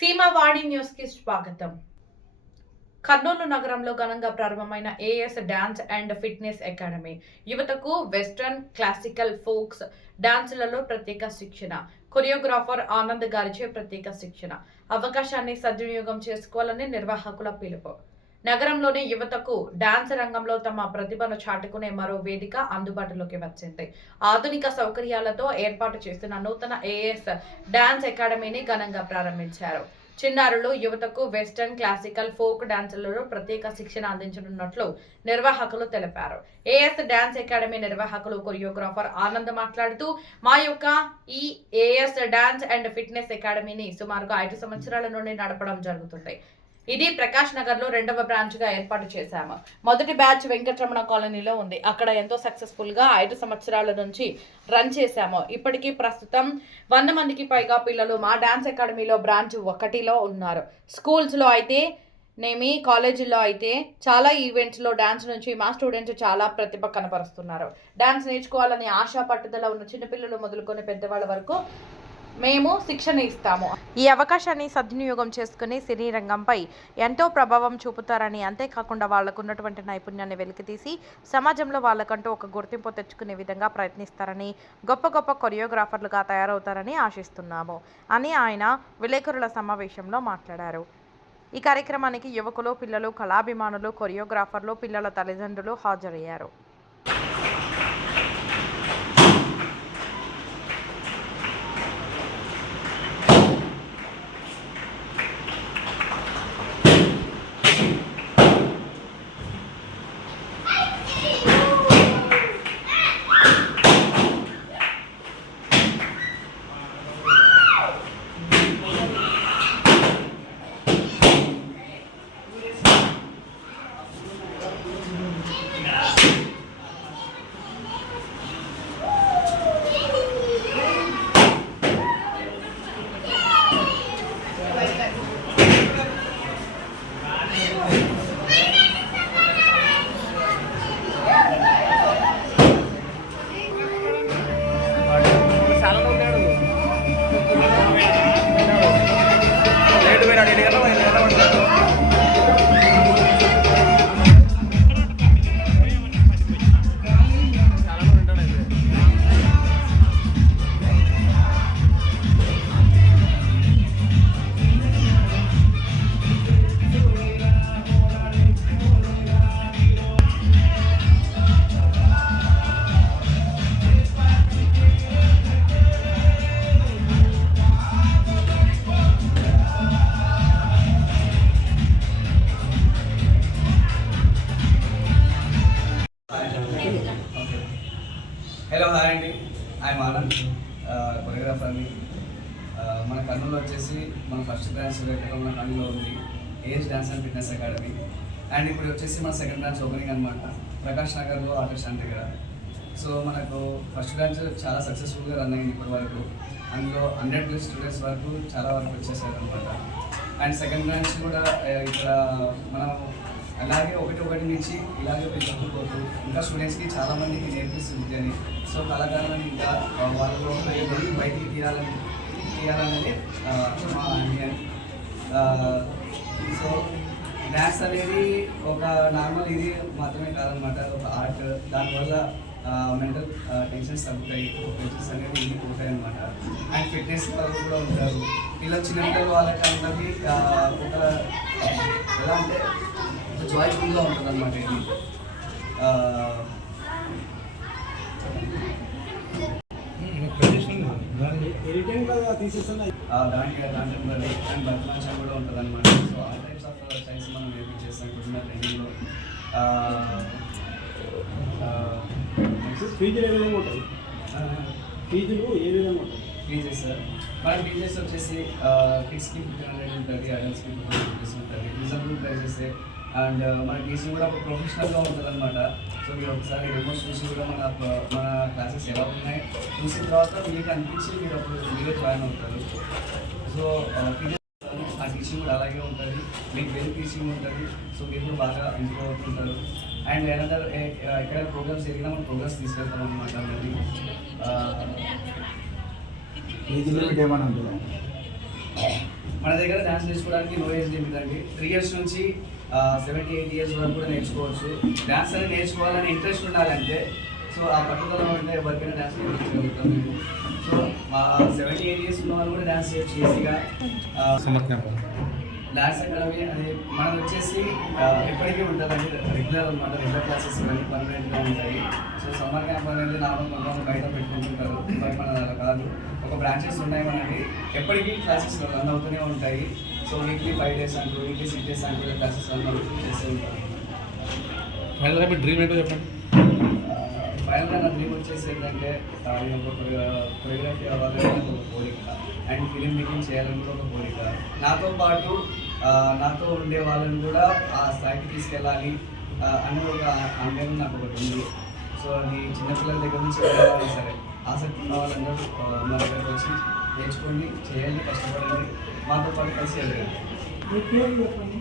సీమావాణి news కి స్వాగతం. కర్నూలు నగరంలో ఘనంగా ప్రారంభమైన AS dance and fitness academy యువతకు వెస్టర్న్, క్లాసికల్, ఫోక్స్ డాన్సులలో ప్రత్యేక శిక్షణ. కొరియోగ్రాఫర్ ఆనంద్ గారిచే ప్రత్యేక శిక్షణ. అవకాశాన్ని సద్వినియోగం చేసుకోవాలని నిర్వాహకుల పిలుపు. నగరంలోని యువతకు డాన్స్ రంగంలో తమ ప్రతిభను చాటుకునే మరో వేదిక అందుబాటులోకి వచ్చింది. ఆధునిక సౌకర్యాలతో ఏర్పాటు చేసిన నూతన ఏఎస్ డాన్స్ అకాడమీని ఘనంగా ప్రారంభించారు. చిన్నారులు, యువతకు వెస్టర్న్, క్లాసికల్, ఫోక్ డాన్సులలో ప్రత్యేక శిక్షణ అందించనున్నట్లు నిర్వాహకులు తెలిపారు. ఏఎస్ డాన్స్ అకాడమీ నిర్వాహకులు కొరియోగ్రాఫర్ ఆనంద్ మాట్లాడుతూ, మా యొక్క ఈ ఏఎస్ డాన్స్ అండ్ ఫిట్నెస్ అకాడమీని సుమారుగా 5 సంవత్సరాల నుండి నడపడం జరుగుతుంది. ఇది ప్రకాష్ నగర్ లో 2వ బ్రాంచ్ గా ఏర్పాటు చేశాము. మొదటి బ్యాచ్ వెంకటరమణ కాలనీలో ఉంది. అక్కడ ఎంతో సక్సెస్ఫుల్ గా 5 సంవత్సరాల నుంచి రన్ చేశాము. ఇప్పటికీ ప్రస్తుతం 100 మందికి పైగా పిల్లలు మా డాన్స్ అకాడమీలో బ్రాంచ్ 1లో ఉన్నారు. స్కూల్స్ లో అయితే నేమి, కాలేజీల్లో అయితే చాలా ఈవెంట్స్లో డాన్స్ నుంచి మా స్టూడెంట్స్ చాలా ప్రతిభ కనపరుస్తున్నారు. డాన్స్ నేర్చుకోవాలని ఆశా పట్టుదల ఉన్న చిన్నపిల్లలు మొదలుకొని పెద్దవాళ్ళ వరకు మేము శిక్షణ ఇస్తాము. ఈ అవకాశాన్ని సద్వినియోగం చేసుకుని సినీ రంగంపై ఎంతో ప్రభావం చూపుతారని, అంతేకాకుండా వాళ్లకున్నటువంటి నైపుణ్యాన్ని వెలికితీసి సమాజంలో వాళ్ళకంటూ ఒక గుర్తింపు తెచ్చుకునే విధంగా ప్రయత్నిస్తారని, గొప్ప గొప్ప కొరియోగ్రాఫర్లుగా తయారవుతారని ఆశిస్తున్నాము అని ఆయన విలేకరుల సమావేశంలో మాట్లాడారు. ఈ కార్యక్రమానికి యువకులు, పిల్లలు, కళాభిమానులు, కొరియోగ్రాఫర్లు, పిల్లల తల్లిదండ్రులు హాజరయ్యారు. హలో, హాయ్ అండి. ఐఎమ్ ఆనంద్, కొరియోగ్రాఫర్ని. మన కర్నూలు వచ్చేసి మన ఫస్ట్ బ్రాంచ్ మన కర్నూలులో ఉంది AS dance and fitness academy. And ఇప్పుడు వచ్చేసి మన సెకండ్ బ్రాంచ్ ఓపెనింగ్ అనమాట, ప్రకాష్ నగర్లో ఆటో స్టాండ్ దగ్గర. సో మనకు ఫస్ట్ బ్రాంచ్ చాలా సక్సెస్ఫుల్గా రన్ అయింది ఇప్పటి వరకు. అందులో 100+ స్టూడెంట్స్ వరకు చాలా వరకు వచ్చేసారు అనమాట. అండ్ సెకండ్ బ్రాంచ్ కూడా ఇక్కడ మనం అలాగే ఒకటి నుంచి ఇలాగే పెంచుకోవచ్చు. ఇంకా స్టూడెంట్స్కి చాలామందికి నేర్పిస్తుంది అని. సో కళాకారులను ఇంకా వాళ్ళలో బయటికి తీయాలనేది మా ఇండియన్. సో డ్యాన్స్ అనేది ఒక నార్మల్ ఇది మాత్రమే కాదనమాట, ఒక ఆర్ట్. దానివల్ల మెంటల్ టెన్షన్స్ తగ్గుతాయి, టెన్షన్స్ అనేవి ఇన్ని పోతాయి అనమాట. అండ్ ఫిట్నెస్ వాళ్ళు కూడా ఉంటారు. పిల్లలు, చిన్న పిల్లలు వాళ్ళకి అందరికీ ఒక ఎలా అంటే జాయ్ఫుల్గా ఉంటుంది అనమాట. ఇది దాంట్లో అండ్ భరతనాట్యం కూడా ఉంటుంది అనమాట. సో ఆ టైప్స్ ఆఫ్ స్టైల్స్ మనం నేర్పించేస్తాం కుటుంబ ట్రైనింగ్లో. ఫీజులు ఏ విధంగా ఉంటాయి? ఫీజులు ఏ విధంగా ఉంటాయి? ఫీజెస్ మన ఫీజెస్ వచ్చేసి కిడ్స్కి 1500 ఉంటుంది, అడల్ట్స్కి 200 రూపీస్ ఉంటుంది. Reasonable prices. అండ్ మన టీచింగ్ కూడా ఒక ప్రొఫెషనల్గా ఉంటుంది అనమాట. సో మీరు ఒకసారి రిమోట్ చూసి కూడా మన క్లాసెస్ ఎలా ఉన్నాయి చూసిన తర్వాత మీకు అనిపించి మీరు అప్పుడు మీరే జాయిన్ అవుతారు. సో ఆ టీచింగ్ కూడా అలాగే ఉంటుంది, మీకు వెల్ టీచింగ్ ఉంటుంది. సో మీరు బాగా ఇంప్రూవ్ అవుతుంటారు. అండ్ ఏదైనా ఎక్కడైనా ప్రోగ్రామ్స్ జరిగినా మనం ప్రోగ్రామ్స్ తీసుకెళ్తాం అనమాట. మళ్ళీ ఏజ్ లిమిట్ ఏమైనా ఉంటుందా? మన దగ్గర డ్యాన్స్ నేర్చుకోవడానికి నో ఏజ్ లిమిట్ అండి. 3 years నుంచి 78 years వరకు కూడా నేర్చుకోవచ్చు. డ్యాన్స్ అనేది నేర్చుకోవాలని ఇంట్రెస్ట్ ఉండాలంటే, సో ఆ పట్టుదల ఉంటే ఎవరికైనా డ్యాన్స్ నేర్చుకోగలుగుతాం మేము. సో మా 78 years ఉన్న వాళ్ళు కూడా డ్యాన్స్ చేయొచ్చు ఈజీగా. డాన్స్ అకాడమీ అనేది మనం వచ్చేసి ఎప్పటికీ ఉంటుందండి, రెగ్యులర్ అనమాట. రెగ్యులర్ క్లాసెస్ కానీ పర్మనెంట్గా ఉంటాయి. సో సమ్మర్ క్యాంప్ అనేది నార్మల్ కొంతమంది బయట పెట్టుకుంటుంటారు, బట్ మన అలా కాదు. ఒక బ్రాంచెస్ ఉన్నాయి మనకి, ఎప్పటికీ క్లాసెస్ రన్ అవుతూనే ఉంటాయి. సో వీక్లీ 5 days అంటూ, వీక్లీ 6 days అంటూ క్లాసెస్ రన్ అవుతూ చేస్తూ ఉంటారు. ఫైనల్గా మీ డ్రీమ్ ఏంటో చెప్పండి. ఫైనల్గా నా డ్రీమ్ వచ్చేసి ఏంటంటే నేను ఒక కొరియోగ్రఫీ అవ్వాలని నాకు ఒక కోరిక, అండ్ ఫిలిం మేకింగ్ చేయాలని కూడా ఒక కోరిక. నాతో పాటు నాతో ఉండే వాళ్ళని కూడా ఆ స్థాయికి తీసుకెళ్ళాలి అనేది ఒక ఆందోళన నాకు ఒకటి ఉంది. సో అది చిన్నపిల్లల దగ్గర నుంచి వెళ్ళాలి సరే, ఆసక్తి ఉన్న వాళ్ళందరూ మా దగ్గరకు వచ్చి నేర్చుకోండి, చేయండి, కష్టపడండి, మాతో పాటు కలిసి వెళ్ళండి. మీకే చెప్పండి.